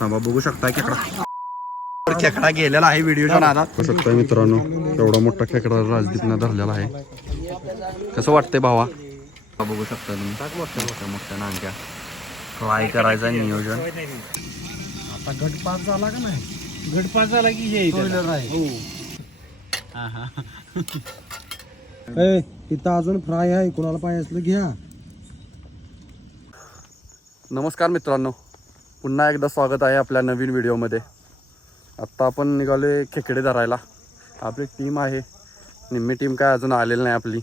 थांबा बघू शकता खेकडा. खेकडा गेलेला आहे व्हिडिओच्या नादात बघू शकता मित्रांनो एवढा मोठा खेकडा राजदीपनं धरलेला आहे. कसं वाटतंय भावा? हा बघू शकता तुम्ही. मोठ्या मोठ्या नांग्या. फ्राय करायचं नियोजन? आता गट पास झाला का नाही? गटपास झाला की हे आहे. हो. अजून फ्राय आहे कोणाला पाहिजे असलं घ्या. नमस्कार मित्रांनो. पुन्हा एकदा स्वागत आहे आपल्या नवीन व्हिडिओमध्ये. आत्ता आपण निघालोय खेकडे धरायला. आपली टीम आहे. निम्मी टीम काय अजून आलेली नाही आपली.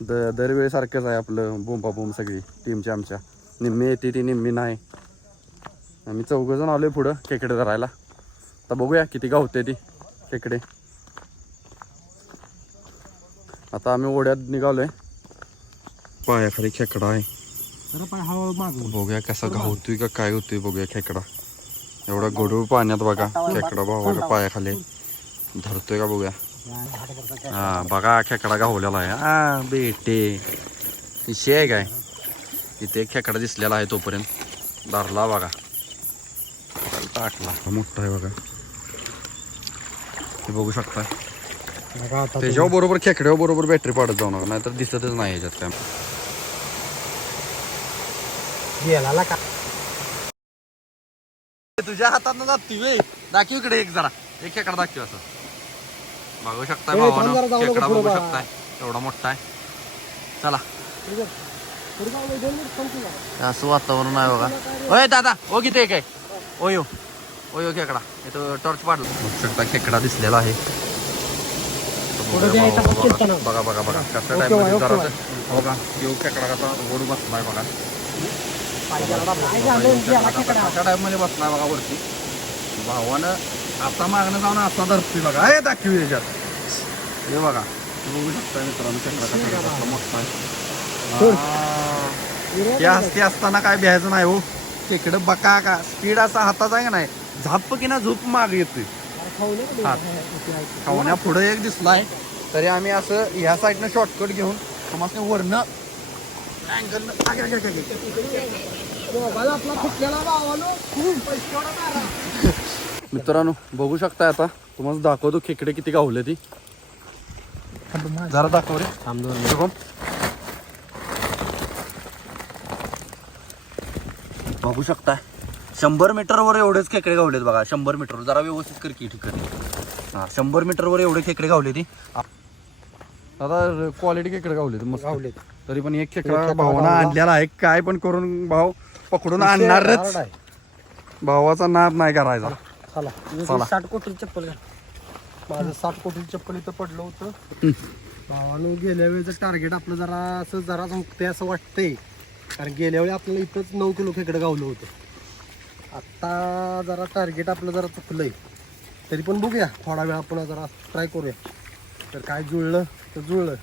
द दरवेळेसारखंच आहे आपलं बोंबा बोंब सगळी टीमच्या आमच्या. निम्मी येते ती निम्मी नाही. आम्ही चौघंजण आलोय पुढं खेकडे धरायला. आता बघूया किती गावते ती खेकडे. आता आम्ही ओढ्यात निघालोय. पायाखाली खेकडा आहे. जरा पाय हळूहळू मागू बघूया कसा गावतोय का काय होतोय बघूया खेकडा. एवढा गडूळ पाण्यात बघा खेकडा भावाच्या पायाखाली. धरतोय का बघूया. हा बघा खेकडा गावलेला आहे. हा बेटे. विषय आहे काय? इथे खेकडा दिसलेला आहे तोपर्यंत. धरला बघा. टाकला. मोठा आहे बघा. ते बघू शकता. त्याच्यावर बरोबर खेकड्यावर बरोबर बॅटरी पाडत जाऊ नका नाहीतर दिसतच नाही याच्यात काय. गेला का? तुझ्या हातात जाती वे. दाखव इकडे एक जरा. एक खेकडा दाखव असं. बघू शकताय भावानं. खेकडा बघू. शकताय. एवढा मोठा आहे. चला. असं वातावरण आहे बघा. ओय दादा ओ किती एक आहे. ओयो ओयो खेकडा. इथं टॉर्च पाडला. बघू शकता खेकडा दिसलेला आहे? बघा बघा बघा कसा ओके जरा येऊ खेकडा कसा ओढ बसलाय बघा पाय गेला, पाय झालं, गेला खेकडा. अशा टाइममध्ये बसलाय बघा वरती. भावानं आता मागणं जाऊन आता धरतोय बघा. हे दाखवी याच्यात. हे बघा. बघू शकता मित्रांनो खेकडा कसा कसला मोठा आहे. हा. हे असते असताना काय भ्यायचं नाही हो. खेकडं बका का स्पीड असा हातात आहे का नाही? झाप की ना झोप माग हा. खावण्या पुढे एक दिसलाय. तरी आम्ही असं ह्या साईडनं शॉर्टकट घेऊन तुम्हाला वरनं मित्रांनो बघू शकता आता. तुम्हाला दाखवतो खेकडे किती गावले ती. जरा दाखव रे. बघू. शकताय. शकता शंभर मीटरवर एवढेच खेकडे गावलेत बघा. शंभर मीटर जरा व्यवस्थित कर की ठिकाणी हां शंभर मीटरवर एवढे खेकडे गावले ती. आता क्वालिटी खेकडे गावले मस्त. गावलेत. तरी पण एक खेकडा भावानं. आणलेला आहे. काय पण करून भाव पकडून आणणारच. आहे. भावाचा नाद नाही करायचा. चला चला. साठ कोटी चप्पल घाल माझं साठ कोटी चप्पल इथं पडलं होतं. भावानं गेल्या वेळेचं टार्गेट आपलं जरा असं जरा ते असं वाटतंय. कारण गेल्या वेळी आपल्याला इथंच नऊ किलो खेकडं गावलं होतं. आत्ता जरा टार्गेट आपलं जरा चुकलंय. तरी पण बघूया. थोडा वेळ आपण जरा ट्राय करूया. तर काय जुळलं तर जुळलं.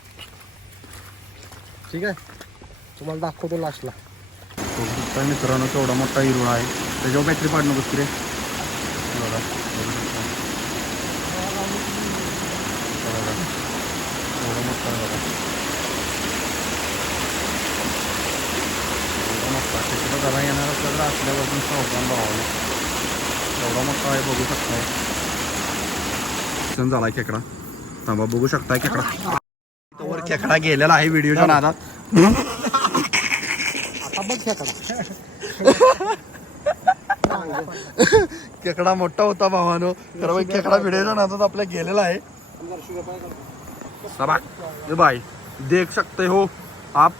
ठीक आहे? तुम्हाला दाखवतो लास्टला हो, मित्रांनो केवढा मोठा हिरो आहे. त्याच्यावर बॅटरी पाडणं बघ रे. बघा, एवढा मोठा बघा. एवढा मोठा. जरा येणार असलं तर असल्यावर पण सावधान राहावं एवढा मोठा आहे बघू शकताय. झाला झालाय खेकडा. थांबा बघू शकताय खेकडा वर खेकडा गेलेला आहे व्हिडिओच्या नादात खेकडा. मोठा होता भावानो. खरं बाई खेकडा व्हिडिओच्या नादात आपल्या गेलेला आहे. ये भाई देख सकते हो आप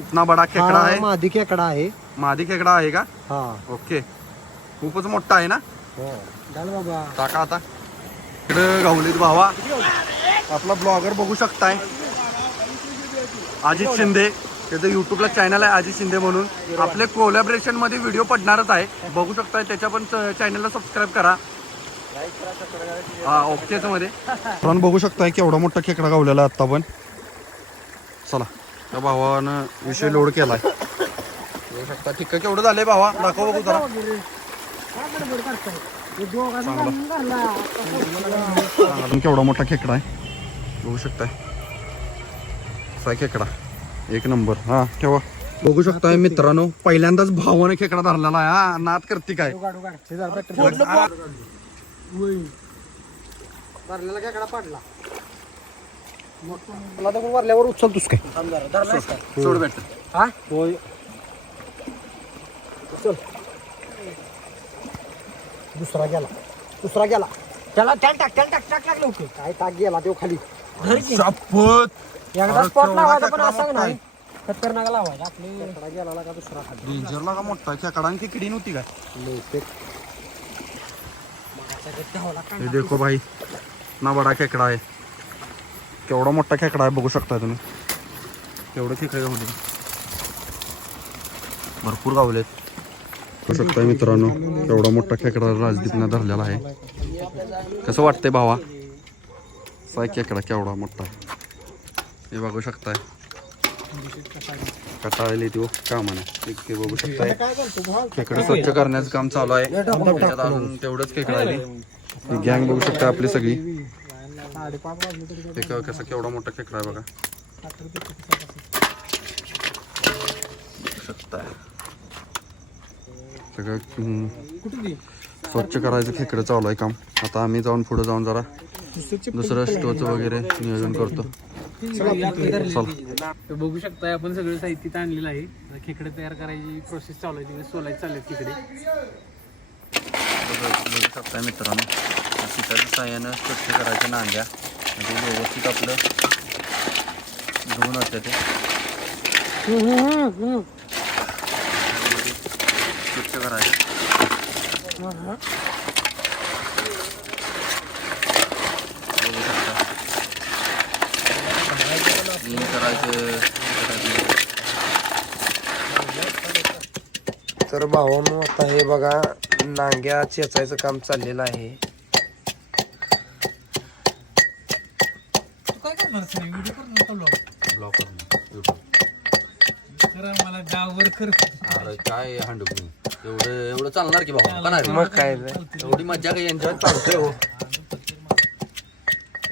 इतना बड़ा खेकडा हा आहे. मादी खेकडा आहे. मादी खेकडा आहे का? हा. ओके. खूपच मोठा आहे ना? बाबा. टाका आता. इकडं गावलीत भावा. आपला ब्लॉगर बघू शकताय. अजित शिंदे त्याचं युट्यूबला चॅनल आहे अजित शिंदे म्हणून. आपले कोलॅबरेशनमध्ये व्हिडिओ पडणारच आहे. बघू शकताय त्याच्या पण चॅनलला सबस्क्राईब करा. हा ओकेच मध्ये. पण बघू शकताय केवढा मोठा खेकडा गावलेला आत्ता आता पण. चला त्या भावानं विषय लोड केलाय. बघू शकता ठीक आहे केवढं झालंय भावा? दाखव बघू जरा. अजून केवढा मोठा खेकडा आहे? बघू शकताय. असा खेकडा. एक नंबर. हा ठेवा. बघू शकताय मित्रांनो पहिल्यांदाच भावाने खेकडा धरलेला आहे. हा नाद करते काय? भरलेला खेकडा पडला. मला तर वरल्यावर उचलतोस काय? सोड भेट हा? होय. चल. दुसरा गेला. दुसरा गेला. त्याला त्याला टाक त्याला टाक टाक टाक लवकर. काय टाक गेला तो खाली. शपथ. एकदा अरे स्पॉट केवढा लावायचा पण असं नाही. लावायचा. आपले गेला का दुसरा खाली. डेंजरला का मोठा. खेकडा आणि किडी नव्हती काय? हे देखो भाई. ना बडा खेकडा आहे. केवढा मोठा खेकडा आहे बघू शकता तुम्ही. केवढं खेकडे गावले भरपूर गावलेत. बघू शकताय मित्रांनो. एवढा मोठा खेकडा राजदीपनं धरलेला आहे. कसं वाटतंय भावा? साय खेकडा केवढा मोठा. हे बघू शकताय. कटाळले तो कामाने. इतके बघू शकताय. खेकडं स्वच्छ करण्याचं काम चालू आहे. अजून तेवढंच खेकडा आहे. गँग बघू शकता आपली सगळी. हे कसं केवढा मोठा खेकडा आहे बघा. शकता शकताय. सगळं स्वच्छ करायचं खेकडं चालू आहे काम. आता आम्ही जाऊन पुढे जाऊन जरा दुसरं स्टोचं वगैरे नियोजन करतो. चल. बघू शकता आपण सगळं साहित्य आणलेलं आहे. खेकडे तयार करायची प्रोसेस चालू आहे. तिथे सोलायचे चालू आहेत तिकडे. बघू मित्रांनो. पिठाच्या साह्यानं स्वच्छ करायच्या नांग्या. म्हणजे व्यवस्थित आपलं धुवून होते ते. स्वच्छ करायचं. तर भावानो आता हे बघा नांग्या चेचायचं काम चाललेलं आहे. ब्लॉक करून तर मला गाववर काय हांडू एवढं एवढं चालणार की बाबा का नाही? मग काय? एवढी मजा काही एन्जॉय चालतोय हो.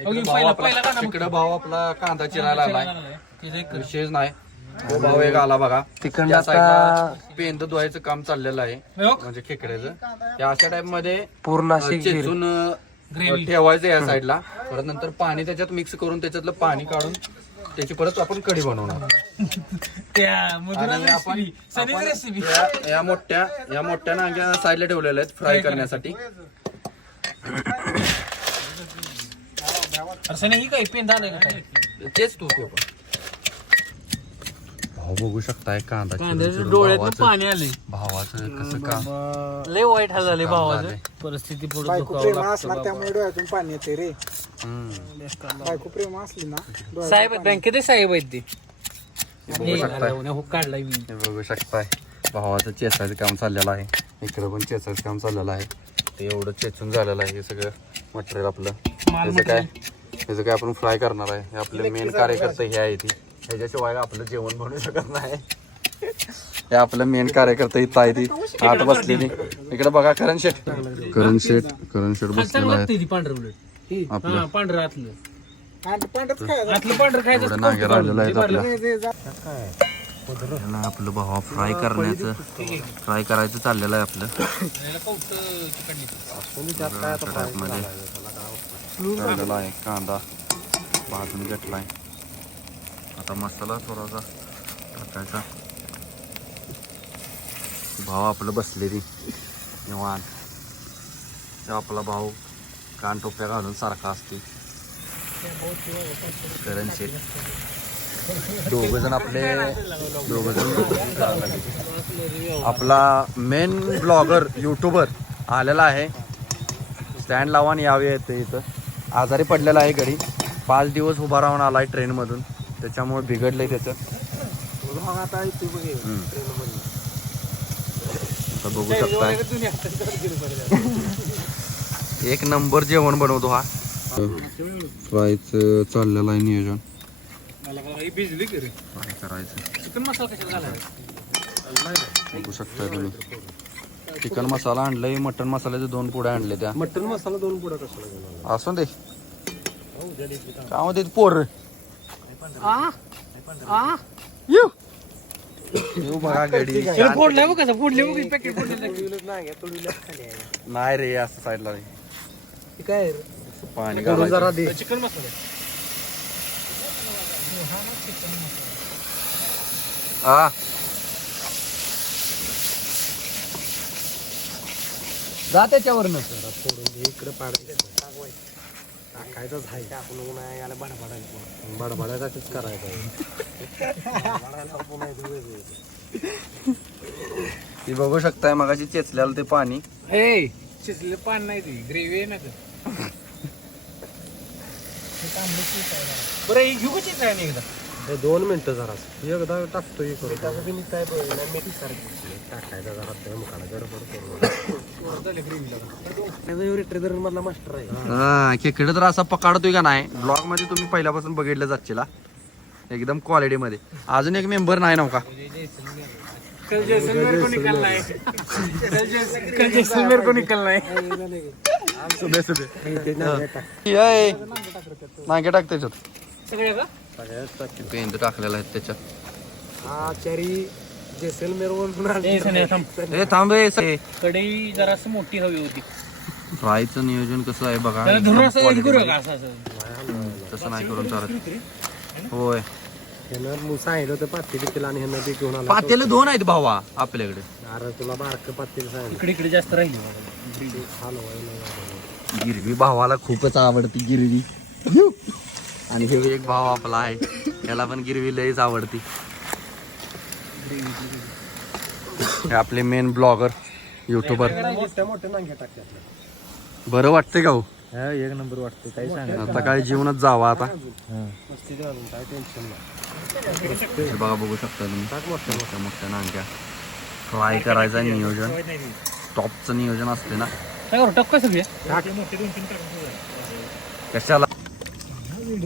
इकडे भाव आपला इकडे भाव आपला कांदा चिरायला आलाय. विशेष नाही. तो भाव एक आला बघा. तिकडनं त्या आता साईडला पेंद धुवायचं काम चाललेलं आहे. म्हणजे खेकड्याचं. त्या अशा टाइपमध्ये पूर्ण अशी गिर- चेचून अं, ठेवायचं या साईडला. परत नंतर पाणी त्याच्यात मिक्स करून त्याच्यातलं पाणी काढून त्याची परत आपण कढी बनवणार. आणि आपण आपण या- या मोठ्या या मोठ्या नांग्या साईडला ठेवलेल्या आहेत फ्राय करण्यासाठी. अरे सनी ही काय पेंदा नाही का काय? तेच तू ते पण भाऊ बघू शकताय कांदा चिरून कांद्याच्या चिरून डोळ्यात भावाचं- पाणी आले भावाचं कसं काम लय वाईट हाल झाले भावाचं. परिस्थिती पुढे बायको प्रेम असला त्यामुळे डोळ्यातून पाणी येते रे. हम्म. बायको प्रेम असली ना साहेब आहेत बँकेत साहेब आहेत ते. हे बघू शकताय. काढलाय मी. हे बघू शकताय. भावाचं चेचायचं काम चाललेलं आहे. इकडे पण चेचायचं काम चाललेलं आहे. ते एवढं चेचून झालेलं आहे हे सगळं मटेरियल आपलं. त्याचं काय? त्याचं काय आपण फ्राय करणार आहे. हे आपले मेन कार्यकर्ते हे आहे ती ह्याच्याशिवाय आपलं जेवण बनवू शकत नाही. हे आपलं मेन कार्यकर्ते इथं आहे ती आत बसलेली. इकडे बघा करण शेठ. करण शेठ करण शेठ बसलेला आहे. पांढरं आपलं. हा पांढरं आतलं. आणि पांढरच काय आतलं पांढरं खायचं एवढं नागे राहिलेलं आहे आपलं. भावा फ्राय करण्याचं फ्राय करायचं चाललेलं आहे आपलं. टाईपमध्ये आहे कांदा. भाजून घेतलाय. आता मसाला थोडासा टाकायचा. भाव आपलं बसलेली निवांत. ते आपला भाऊ. कान टोप्या घालून सारखा असते करण दोघ जण आपले दोघ जण आपला मेन ब्लॉगर युट्यूबर आलेला आहे. स्टँड लावून यावे येते इथं. आजारी पडलेला आहे घरी. पाच दिवस उभा राहून आलाय ट्रेनमधून त्याच्यामुळे बिघडलंय त्याचं. बघ शकताय. एक नंबर जेवण बनवतो हा. फ्रायच चाललेलं आहे नियोजन. करायचं? बघू शकता तुम्ही. चिकन मसाला आणलाय मटन मसाल्याचे दोन पुढे आणले त्या. मटन मसाला दोन पुढे कशाला असू दे. काय म्हणते पोर? येऊ बघा गडी. फोडलं बघ कसं फोडले बघ पॅकेट फोडलं नाही रे असं साईडला काय पाणी. जरा दे. चिकन मसाला हा जा फोडून घे इकडे पाडायचं. टाकायचंच आहे आपण उन्हा याला बडबडायचं बडबडायसाठीच करायचं ती बघू शकताय मगाशी चेचल्याला ते पाणी. ए शिजलेलं पान नाही ती ग्रेव्ही आहे ना ते. बरं हे घेऊ आणि एकदा? हे दोन मिनिटं जरा. एकदा टाकतो करू टाकायचं. जरा ते मुखाला गडबड करू ट्रेडर मधला मास्टर आहे. हा खेकडे तर असा पकडतोय का नाही? ब्लॉगमध्ये तुम्ही पहिल्यापासून बघितलं जाच्छीला एकदम क्वालिटी मध्ये. अजून एक मेंबर नाही नव्हता कल जैसलमेर को निकलना है। टाक त्याच्यात. टाकलेला आहे त्याच्यात. आचारी जेसलमेर थांब. ए थांबे से कढई जरासं मोठी हवी होती. फ्रायचं नियोजन कसं आहे बघा. तसं नाही करून चालत. होय. आहे तर पातेली केला आणि ह्यानं ते घेऊन आला. पातेले दोन आहेत भावा आपल्याकडे. अरे तुला बारक पातेली सांगितलं. इकडे इकडे जास्त राहिली गिरवी भावाला खूपच आवडती गिरवी. आणि हे एक भाव आपला आहे. त्याला पण गिरवी लयच आवडती. आपले मेन ब्लॉगर युट्यूबर बरं वाटतंय का हो? एक नंबर वाटते काही सांगा आता काय जीवनच जावा आता. हे. बघा बघू शकता तुम्ही. मोठ्या मोठ्या नांग्या. फ्राय करायचं नियोजन? टॉपचं नियोजन असते ना. कशाला?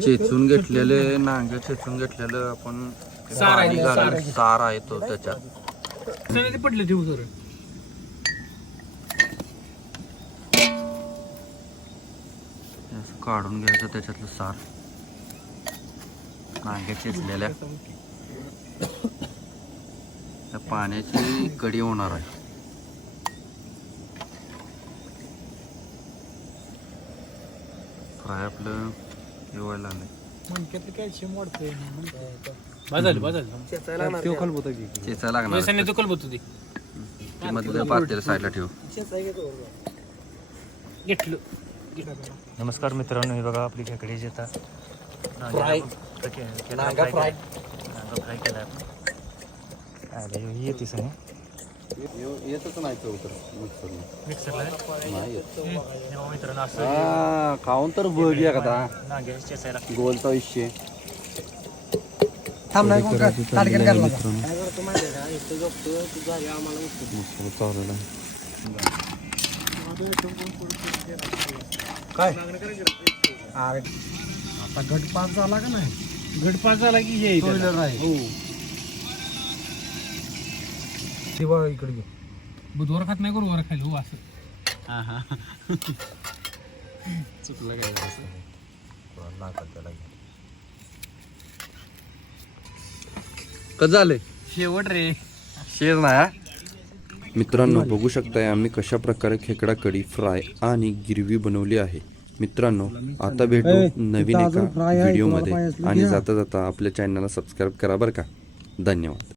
चेचून घेतलेले नांगे चेचून घेतलेलं आपण सार आहे, पाणी सार घालून सार आहे तो त्याच्यात. ते पडले ठेवू सर. असं काढून घ्यायचं त्याच्यातलं सार. नांग्या चेचलेल्या त्या पाण्याची कडी होणार आहे. फ्राय आपलं आलंय मणक्यात कॅल्शियम वाढतंय चेचा लागणार ते मधलं पातेलं साईडला ठेव. घेतलं. नमस्कार मित्रांनो हे बघा आपली खेकडे येतात फ्राय. नांगा फ्राय फ्राय. केला. आपण. ही येते सनी येतच नाही चौतर मिक्सरला. नाही येत. बघा मित्रांनो असं हा, खाऊन तर बघ एकदा नांग्याची चेचायला. गोलचा विषय. थांब नाही कोण टार्गेट करला काय अरे आता गट पास झाला का नाही? गडपास झाला की हे Two wheeler आहे. हो. इकडे घे. बुधवार खात नाही गुरुवार खायला हो असं. चुकलं काय? कसं झालंय? शेवट रे. शेर ना मित्रांनो बघू शकताय आम्ही कशा प्रकारे खेकडा कढी फ्राय आणि गिरवी बनवली आहे. मित्रांनो आता भेटू नवीन एका व्हिडिओमध्ये आणि जाता जाता आपल्या चॅनलला सबस्क्राईब करा बरं का. धन्यवाद.